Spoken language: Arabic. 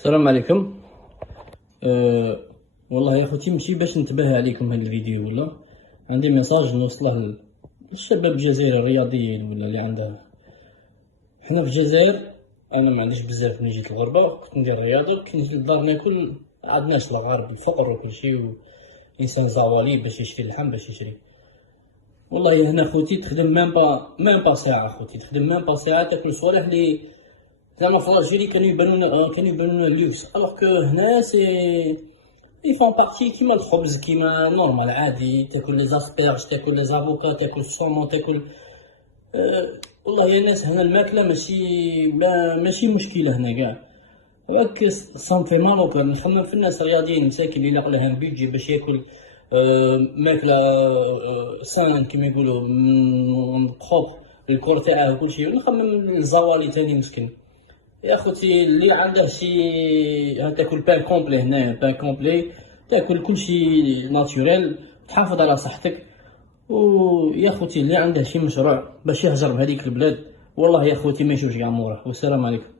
السلام عليكم. والله يا خوتي ماشي باش نتباهى عليكم هذا الفيديو، ولا عندي ميساج نوصله للشباب الجزائري الرياضيين ولا اللي عندها. حنا في الجزائر، انا ما عنديش بزاف ملي جيت الغربه كنت ندير رياضه، كي نجي للدار ناكل عندناش الغرب الفقر وكل شيء، وانسان زوالي باش يشري اللحم باش يشري. والله هنا خوتي تخدم ميم با ساعه، خوتي تخدم ميم با ساعه تاكل صوالح اللي زعما في الجيري كانوا يبانونا لوكس، الوغ كو هنا سي اي فون بارتي كيما الخبز، كيما نورمال عادي، تاكل لي زاسبيرج، تاكل لي زافوكا، تاكل الصومون، تاكل والله يا ناس هنا الماكله ماشي مشكله هنا كاع. راك صنفي مالوكا نخمم في الناس الرياضيين مساكين اللي لاقوا لهم بيجي باش ياكل ماكله سان كيما يقولوا بروبر الكور تاعه وكل شيء، نخمم الزوالي تاني مسكين. يا خوتي اللي عنده شي تاكل بان كومبلي، هنا بان كومبلي تاكل كل شيء ناتوريل، تحافظ على صحتك. ويا خوتي اللي عنده شي مشروع باش يهجر بهذيك البلاد، والله يا خوتي ما يشوفش كاع موراه. والسلام عليكم.